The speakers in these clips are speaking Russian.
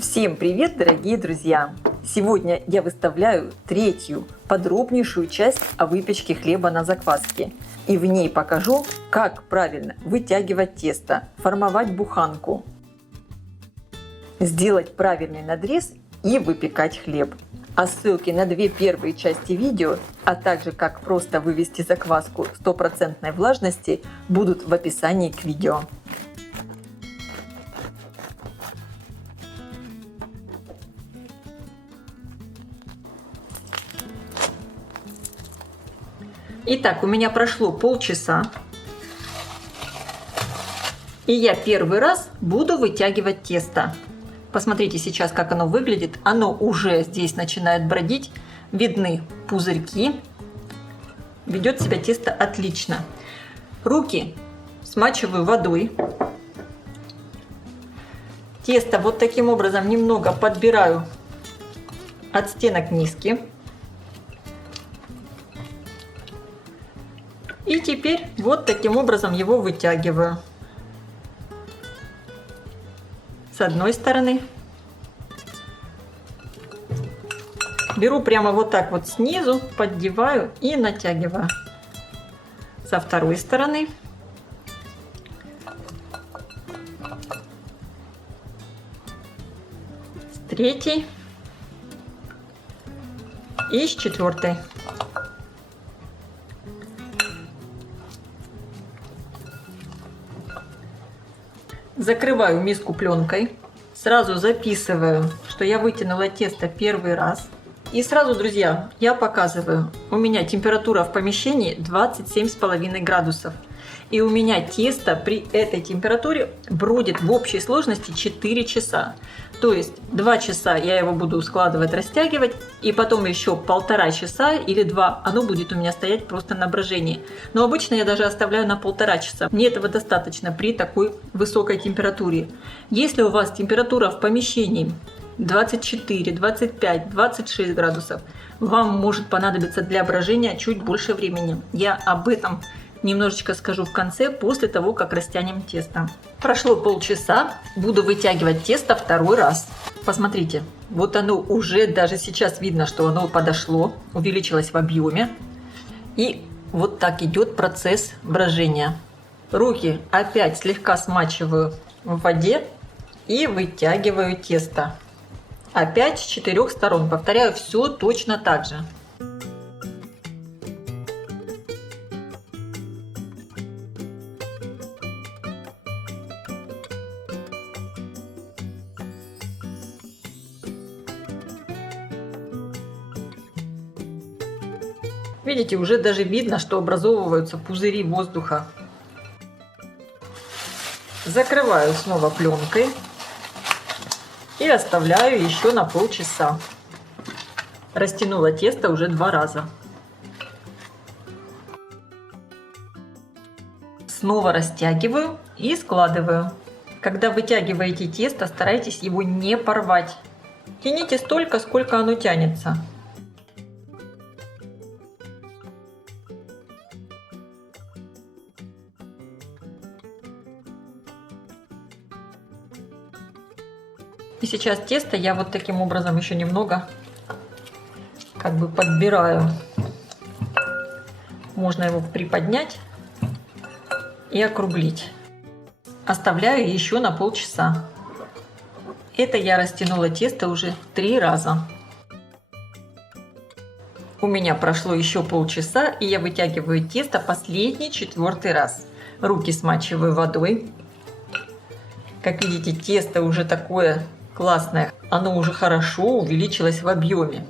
Всем привет, дорогие друзья! Сегодня я выставляю третью, подробнейшую часть о выпечке хлеба на закваске. И в ней покажу, как правильно вытягивать тесто, формовать буханку, сделать правильный надрез и выпекать хлеб. А ссылки на две первые части видео, а также как просто вывести закваску 100% влажности, будут в описании к видео. Итак, у меня прошло полчаса, и я первый раз буду вытягивать тесто. Посмотрите сейчас, как оно выглядит. Оно уже здесь начинает бродить, видны пузырьки. Ведет себя тесто отлично. Руки смачиваю водой. Тесто вот таким образом немного подбираю от стенок низки. И теперь вот таким образом его вытягиваю. С одной стороны. Беру прямо вот так вот снизу, поддеваю и натягиваю. Со второй стороны. С третьей. И с четвертой. Закрываю миску пленкой, сразу записываю, что я вытянула тесто первый раз. И сразу, друзья, я показываю, у меня температура в помещении 27,5 градусов. И у меня тесто при этой температуре бродит в общей сложности 4 часа. То есть 2 часа я его буду складывать, растягивать, и потом еще 1,5 часа или 2 оно будет у меня стоять просто на брожении. Но обычно я даже оставляю на 1,5 часа. Мне этого достаточно при такой высокой температуре. Если у вас температура в помещении 24, 25, 26 градусов, вам может понадобиться для брожения чуть больше времени. Я об этом немножечко скажу в конце, после того, как растянем тесто. Прошло полчаса, буду вытягивать тесто второй раз. Посмотрите, вот оно уже, даже сейчас видно, что оно подошло, увеличилось в объеме. И вот так идет процесс брожения. Руки опять слегка смачиваю в воде и вытягиваю тесто. Опять с 4 сторон. Повторяю все точно так же. Видите, уже даже видно, что образовываются пузыри воздуха. Закрываю снова пленкой и оставляю еще на полчаса. Растянула тесто уже 2 раза. Снова растягиваю и складываю. Когда вытягиваете тесто, старайтесь его не порвать. Тяните столько, сколько оно тянется. И сейчас тесто я вот таким образом еще немного как бы подбираю. Можно его приподнять и округлить. Оставляю еще на полчаса. Это я растянула тесто уже 3 раза. У меня прошло еще полчаса, и я вытягиваю тесто последний 4-й раз. Руки смачиваю водой. Как видите, тесто уже такое классное, оно уже хорошо увеличилось в объеме.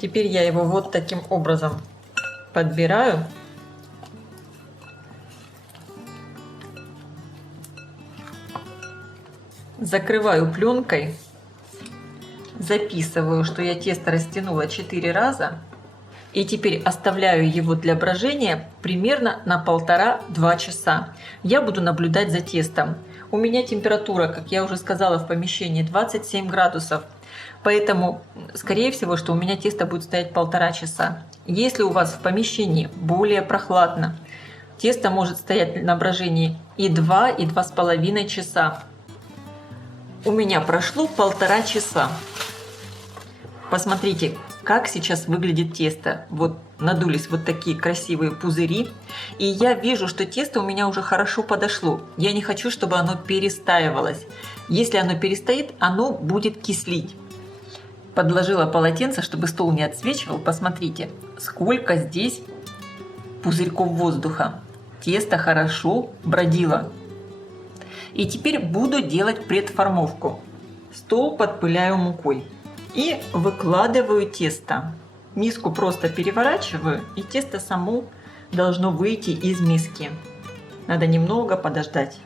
Теперь я его вот таким образом подбираю. Закрываю пленкой, записываю, что я тесто растянула 4 раза И теперь оставляю его для брожения примерно на 1,5–2 часа. Я буду наблюдать за тестом. У меня температура, как я уже сказала, в помещении 27 градусов. Поэтому, скорее всего, что у меня тесто будет стоять 1,5 часа. Если у вас в помещении более прохладно, тесто может стоять на брожении и 2, и 2,5 часа. У меня прошло 1,5 часа. Посмотрите, как сейчас выглядит тесто. Вот надулись вот такие красивые пузыри. И я вижу, что тесто у меня уже хорошо подошло. Я не хочу, чтобы оно перестаивалось. Если оно перестоит, оно будет кислить. Подложила полотенце, чтобы стол не отсвечивал. Посмотрите, сколько здесь пузырьков воздуха. Тесто хорошо бродило. И теперь буду делать предформовку. Стол подпыляю мукой. И выкладываю тесто. Миску просто переворачиваю, и тесто само должно выйти из миски. Надо немного подождать.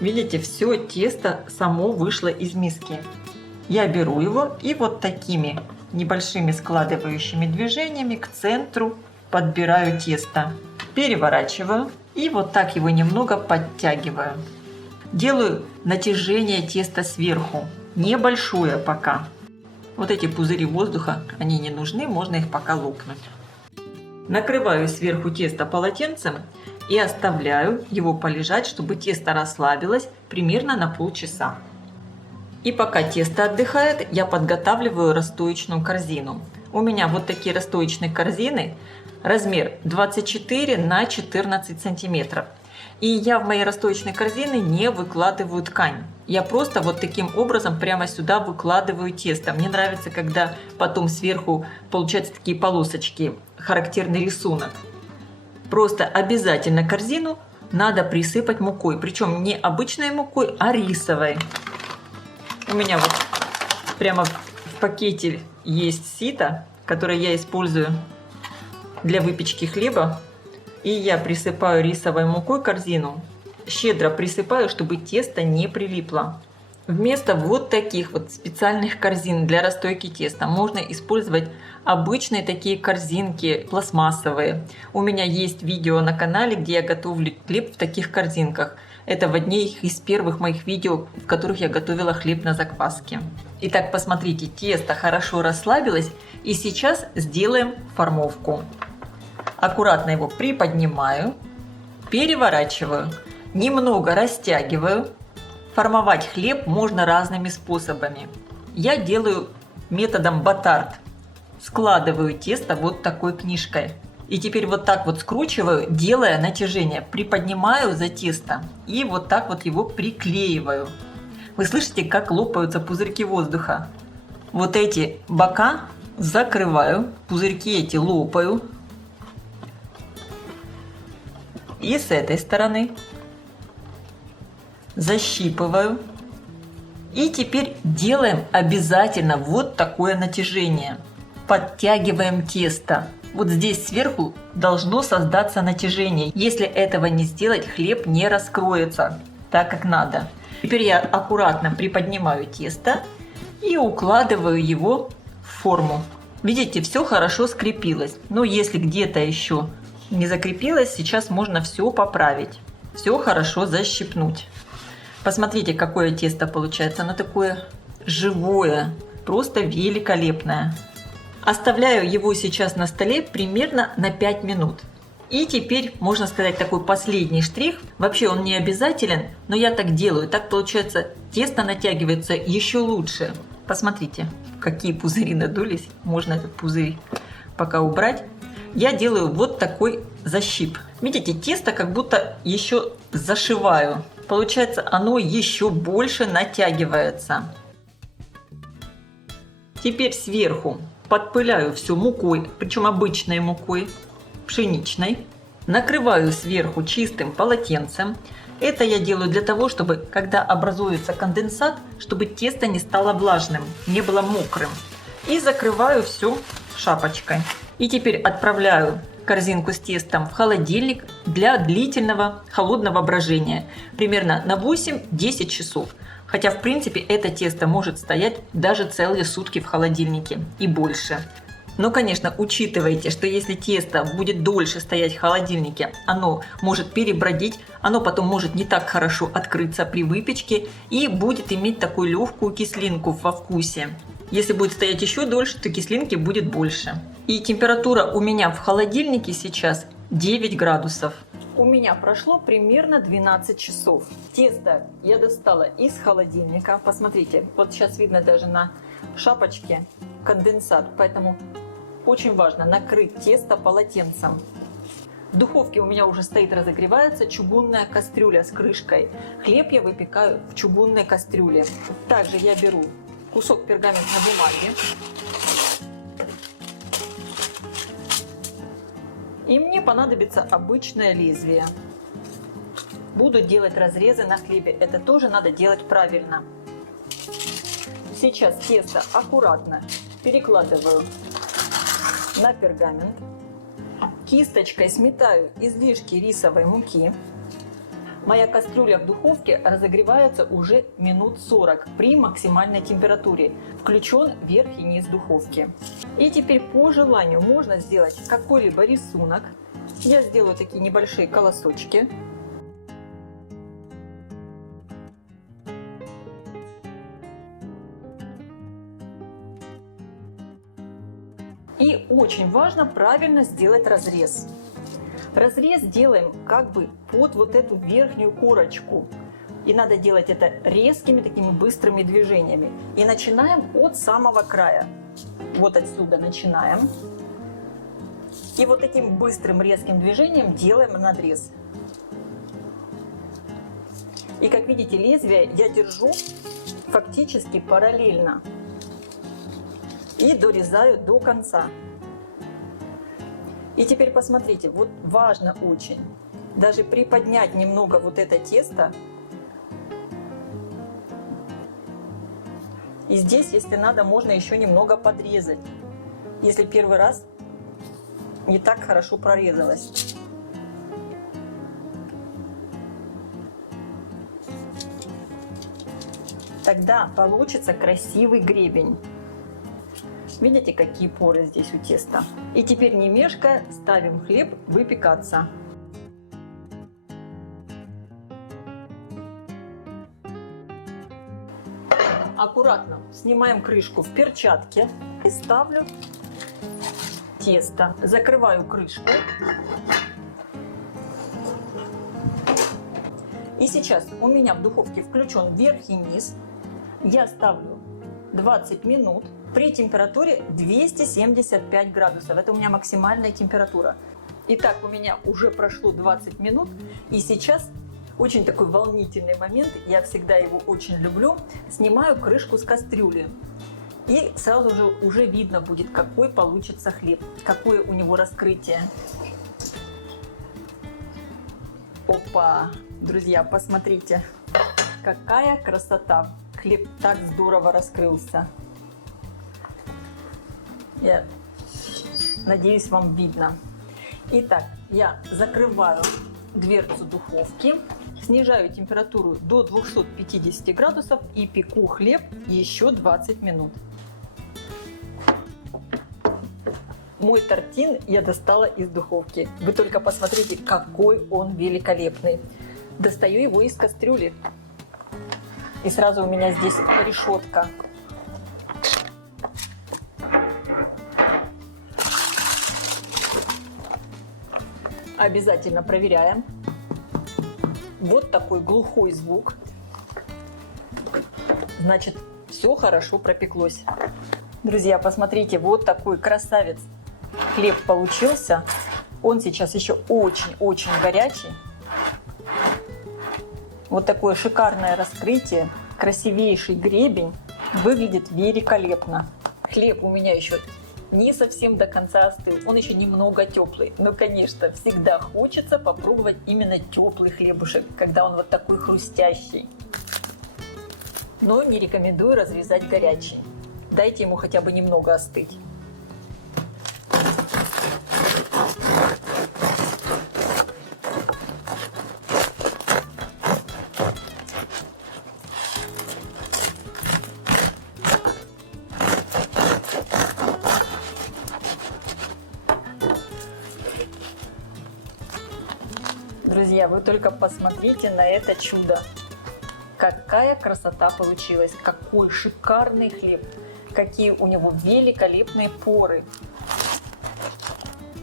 Видите, все тесто само вышло из миски. Я беру его и вот такими небольшими складывающими движениями к центру подбираю тесто. Переворачиваю и вот так его немного подтягиваю. Делаю натяжение теста сверху, небольшое пока. Вот эти пузыри воздуха, они не нужны, можно их пока лопнуть. Накрываю сверху тесто полотенцем и оставляю его полежать, чтобы тесто расслабилось примерно на полчаса. И пока тесто отдыхает, я подготавливаю расстоечную корзину. У меня вот такие расстоечные корзины, размер 24 на 14 сантиметров. И я в моей расстоечной корзине не выкладываю ткань. Я просто вот таким образом прямо сюда выкладываю тесто. Мне нравится, когда потом сверху получаются такие полосочки, характерный рисунок. Просто обязательно корзину надо присыпать мукой. Причем не обычной мукой, а рисовой. У меня вот прямо в пакете есть сито, которое я использую для выпечки хлеба. И я присыпаю рисовой мукой корзину. Щедро присыпаю, чтобы тесто не прилипло. Вместо вот таких вот специальных корзин для расстойки теста можно использовать обычные такие корзинки пластмассовые. У меня есть видео на канале, где я готовлю хлеб в таких корзинках. Это в одни из первых моих видео, в которых я готовила хлеб на закваске. Итак, посмотрите, тесто хорошо расслабилось. И сейчас сделаем формовку. Аккуратно его приподнимаю, переворачиваю, немного растягиваю. Формовать хлеб можно разными способами. Я делаю методом батард. Складываю тесто вот такой книжкой. И теперь вот так вот скручиваю, делая натяжение. Приподнимаю за тесто и вот так вот его приклеиваю. Вы слышите, как лопаются пузырьки воздуха? Вот эти бока закрываю, пузырьки эти лопаю. И с этой стороны защипываю. И теперь делаем обязательно вот такое натяжение. Подтягиваем тесто. Вот здесь сверху должно создаться натяжение. Если этого не сделать, хлеб не раскроется так, как надо. Теперь я аккуратно приподнимаю тесто и укладываю его в форму. Видите, все хорошо скрепилось. Но если где-то еще не закрепилось, сейчас можно все поправить. Все хорошо защипнуть. Посмотрите, какое тесто получается. Оно такое живое, просто великолепное. Оставляю его сейчас на столе примерно на 5 минут. И теперь, можно сказать, такой последний штрих. Вообще он не обязателен, но я так делаю. Так получается, тесто натягивается еще лучше. Посмотрите, какие пузыри надулись. Можно этот пузырь пока убрать. Я делаю вот такой защип. Видите, тесто как будто еще зашиваю. Получается, оно еще больше натягивается. Теперь сверху подпыляю все мукой, причем обычной мукой, пшеничной. Накрываю сверху чистым полотенцем. Это я делаю для того, чтобы, когда образуется конденсат, чтобы тесто не стало влажным, не было мокрым. И закрываю все шапочкой. И теперь отправляю корзинку с тестом в холодильник для длительного холодного брожения. Примерно на 8-10 часов. Хотя, в принципе, это тесто может стоять даже целые сутки в холодильнике и больше. Но, конечно, учитывайте, что если тесто будет дольше стоять в холодильнике, оно может перебродить, оно потом может не так хорошо открыться при выпечке и будет иметь такую легкую кислинку во вкусе. Если будет стоять еще дольше, то кислинки будет больше. И температура у меня в холодильнике сейчас 9 градусов. У меня прошло примерно 12 часов. Тесто я достала из холодильника. Посмотрите, вот сейчас видно даже на шапочке конденсат. Поэтому очень важно накрыть тесто полотенцем. В духовке у меня уже стоит, разогревается чугунная кастрюля с крышкой. Хлеб я выпекаю в чугунной кастрюле. Также я беру кусок пергаментной бумаги. И мне понадобится обычное лезвие. Буду делать разрезы на хлебе. Это тоже надо делать правильно. Сейчас тесто аккуратно перекладываю на пергамент. Кисточкой сметаю излишки рисовой муки. Моя кастрюля в духовке разогревается уже минут 40 при максимальной температуре. Включен верх и низ духовки. И теперь по желанию можно сделать какой-либо рисунок. Я сделаю такие небольшие колосочки. И очень важно правильно сделать разрез. Разрез делаем как бы под вот эту верхнюю корочку. И надо делать это резкими такими быстрыми движениями. И начинаем от самого края. Вот отсюда начинаем. И вот таким быстрым резким движением делаем надрез. И как видите, лезвие я держу фактически параллельно. И дорезаю до конца. И теперь посмотрите, вот важно очень, даже приподнять немного вот это тесто. И здесь, если надо, можно еще немного подрезать, если первый раз не так хорошо прорезалось. Тогда получится красивый гребень. Видите, какие поры здесь у теста? И теперь, не мешкая, ставим хлеб выпекаться. Аккуратно снимаем крышку в перчатке и ставлю тесто. Закрываю крышку. И сейчас у меня в духовке включен верх и низ. Я ставлю 20 минут. При температуре 275 градусов. Это у меня максимальная температура. Итак, у меня уже прошло 20 минут. И сейчас очень такой волнительный момент. Я всегда его очень люблю. Снимаю крышку с кастрюли. И сразу же уже видно будет, какой получится хлеб. Какое у него раскрытие. Опа! Друзья, посмотрите. Какая красота. Хлеб так здорово раскрылся. Я надеюсь, вам видно. Итак, я закрываю дверцу духовки, снижаю температуру до 250 градусов и пеку хлеб еще 20 минут. Мой тортин я достала из духовки. Вы только посмотрите, какой он великолепный. Достаю его из кастрюли. И сразу у меня здесь решетка. Обязательно проверяем. Вот такой глухой звук. Значит, все хорошо пропеклось. Друзья, посмотрите, вот такой красавец хлеб получился. Он сейчас еще очень-очень горячий. Вот такое шикарное раскрытие, красивейший гребень. Выглядит великолепно. Хлеб у меня еще не совсем до конца остыл, он еще немного теплый. Но, конечно, всегда хочется попробовать именно теплый хлебушек, когда он вот такой хрустящий. Но не рекомендую разрезать горячий. Дайте ему хотя бы немного остыть. Друзья, вы только посмотрите на это чудо. Какая красота получилась, какой шикарный хлеб, какие у него великолепные поры.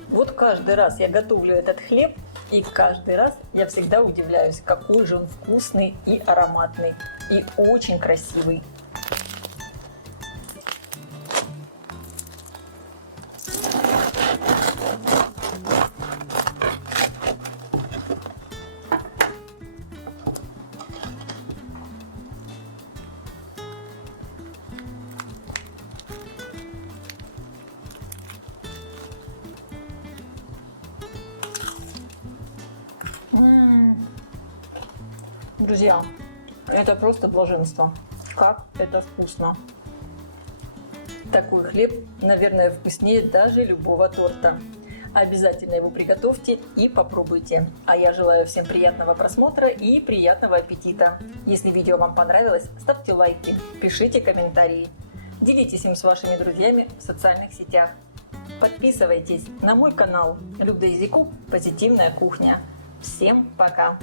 Вот каждый раз я готовлю этот хлеб, и каждый раз я всегда удивляюсь, какой же он вкусный и ароматный, и очень красивый. Друзья, это просто блаженство. Как это вкусно! Такой хлеб, наверное, вкуснее даже любого торта. Обязательно его приготовьте и попробуйте. А я желаю всем приятного просмотра и приятного аппетита. Если видео вам понравилось, ставьте лайки, пишите комментарии. Делитесь им с вашими друзьями в социальных сетях. Подписывайтесь на мой канал Люда Изикук «Позитивная кухня». Всем пока!